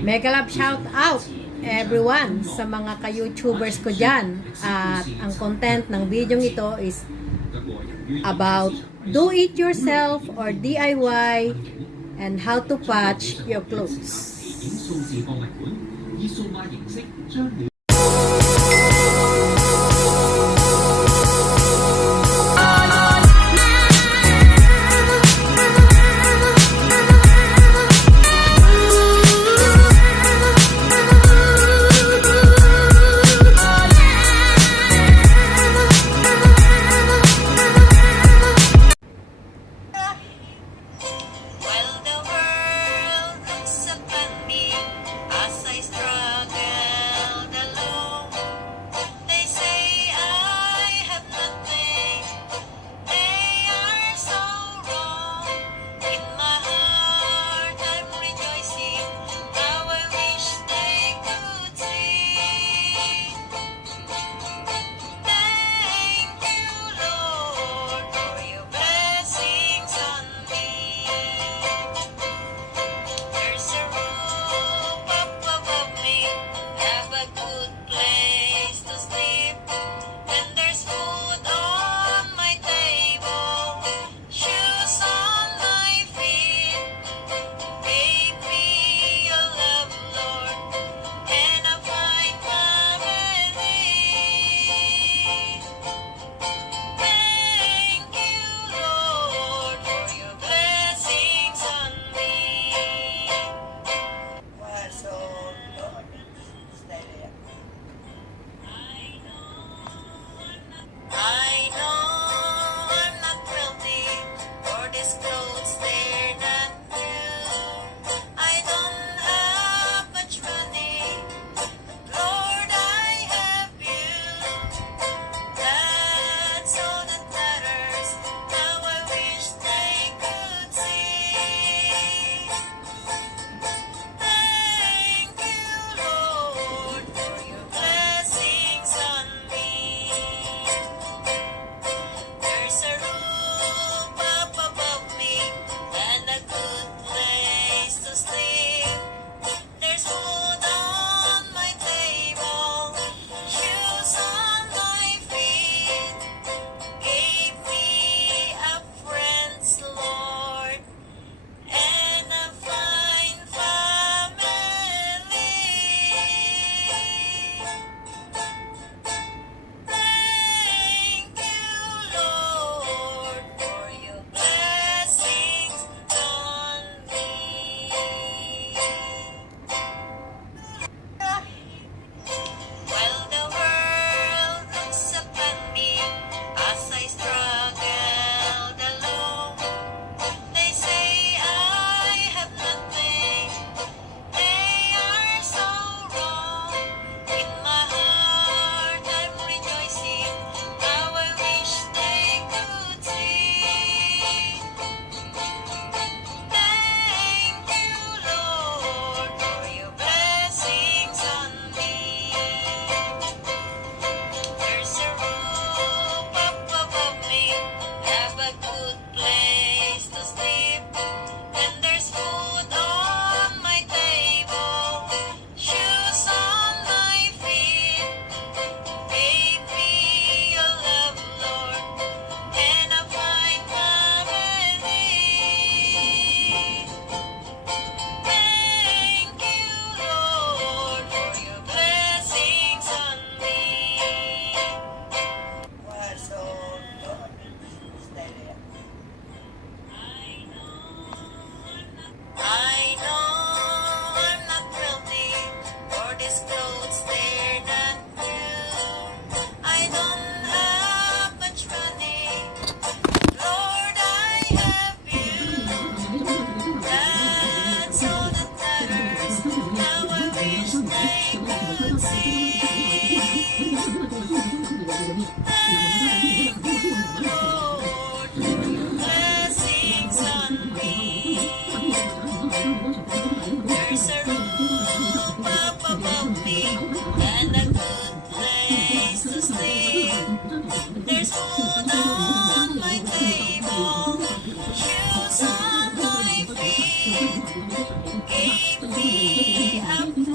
Mega love shout out everyone sa mga ka-YouTubers ko dyan. At ang content ng video ito is about do it yourself or DIY and how to patch your clothes.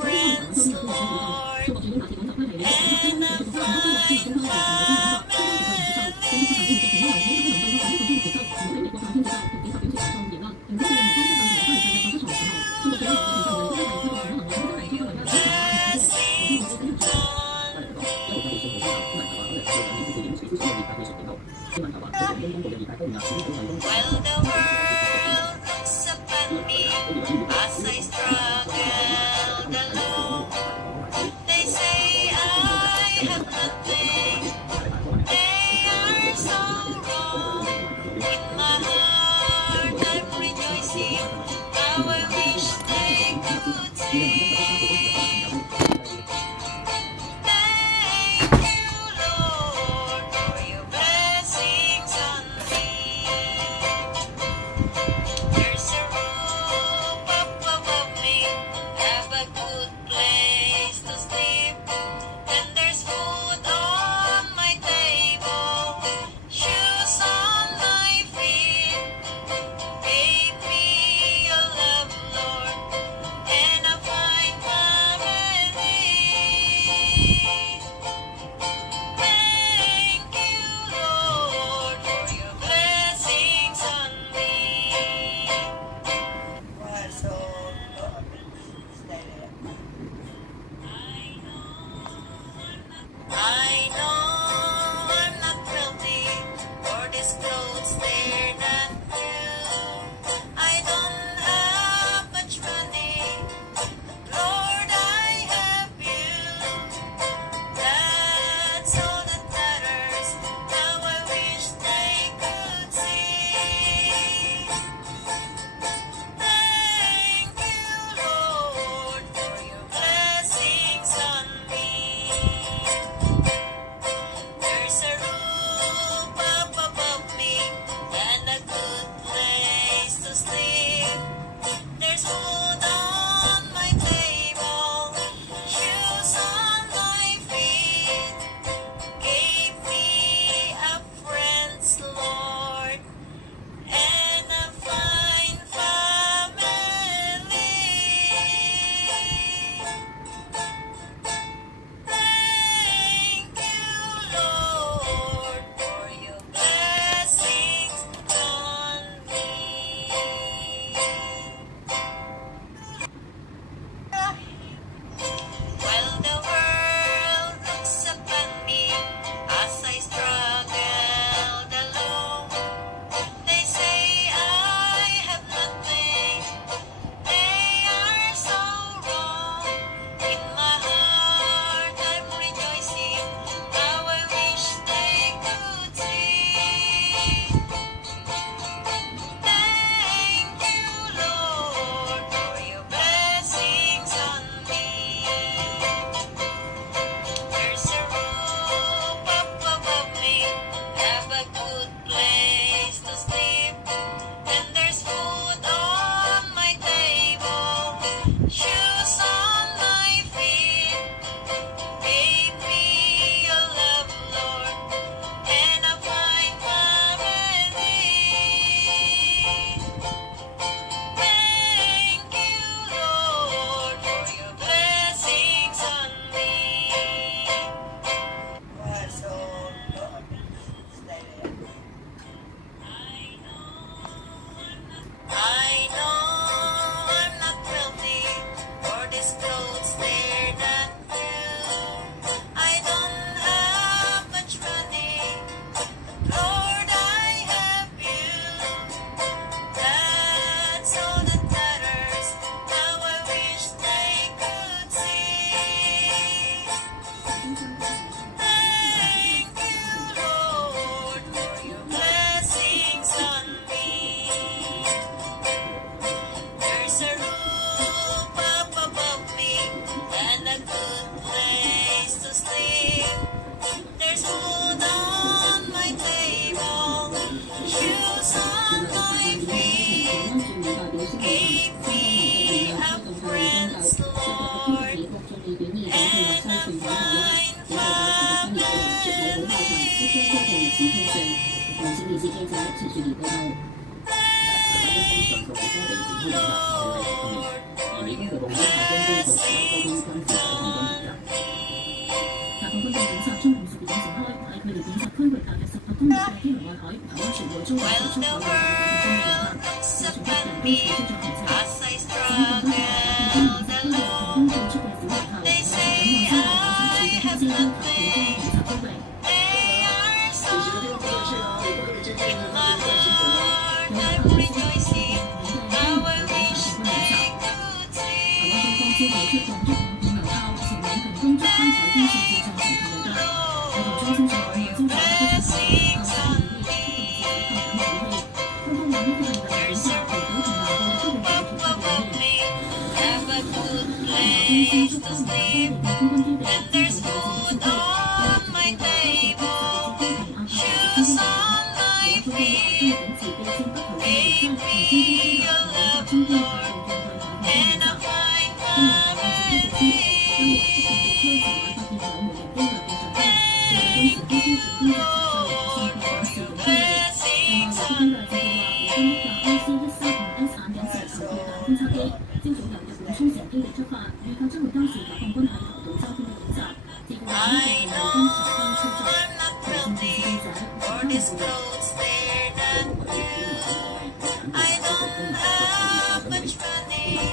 friends, Lord, and a fine While the world looks upon me as I struggle alone, they say I have nothing. They are so wrong. In my heart I'm rejoicing. How I wish they could see. Thank you, Lord, for your blessings on me. There's a roof up above me, have a good place to sleep, and there's food on my table, shoes on my feet. Gave me a love, Lord, and a fine family. Thank you, Lord, for your blessings on me. I know I'm not wealthy, or these clothes they're not new. I don't have much money, Lord, I have you. That's all that matters. Now I wish they could see. Thank you, Lord, for your blessings on me. There's a roof up above me and a good place to sleep. There's food on my table, shoes on my feet. Gave me a friend's Lord and a fine family. Thank you, Lord, for your blessings on me. While the world looks upon me as I struggled alone, they say I have nothing. They are so wrong. In my heart I'm rejoicing. How I wish they could see. Thank you, Lord, for your blessings on me. There's a roof up above me, have a good place to sleep, and there's food on my table, shoes on my feet. Gave me a love, Lord, and a fine family. Thank you, Lord, for your blessings on me. I know I'm not wealthy, or these clothes they're not new. I don't have much money, Lord, I have you. That's all that matters. Now I wish they could see. Thank you, Lord, for your blessings on me. There's a roof up above me and a good place to sleep. There's food on my table, shoes on my feet. Gave me a friend's Lord and a fine family. Thank you, Lord, for your blessings While the world looks up at me as I struggle alone, they say I have nothing. They are so in my heart I'm rejoicing. How I wish they could see. Thank you, Lord, for your blessings on me. There's a roof up above me, have a good place to sleep, and there's food on my table, shoes on my feet. Gave me a love, Lord, and a kind family. Thank you, Lord, for your blessings on me. I know I'm not wealthy, for these clothes they're not new. I don't have much money,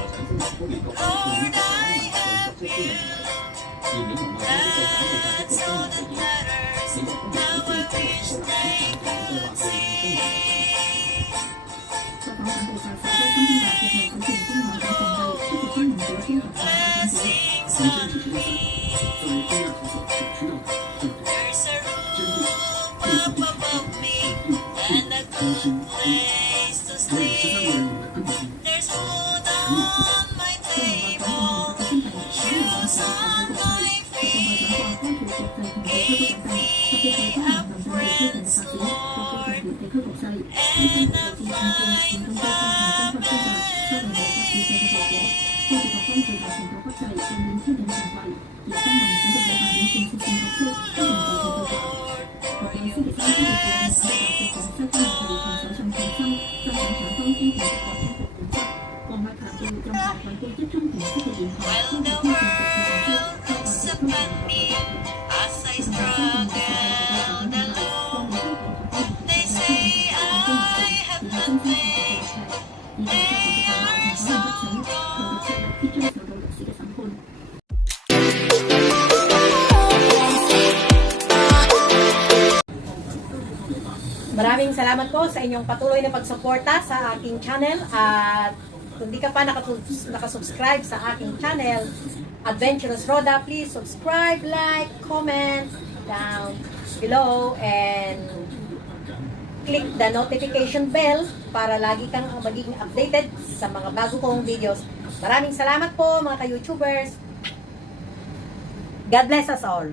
Lord, I have you. That's all that matters. Now I wish they could see. Blessings on me. There's a roof up above me and a good place to sleep. There's food on my table, shoes on my feet. Gave me a friend's Lord and a fine family. Lord, for your blessings on me. While the world looks up at me as I struggle alone, they say I have nothing. They are so wrong. Maraming salamat po sa inyong patuloy na pagsuporta sa aking channel, at kung di ka pa nakasubscribe sa aking channel, Adventurous Roda, please subscribe, like, comment down below, and click the notification bell para lagi kang magiging updated sa mga bago kong videos. Maraming salamat po mga ka-YouTubers. God bless us all.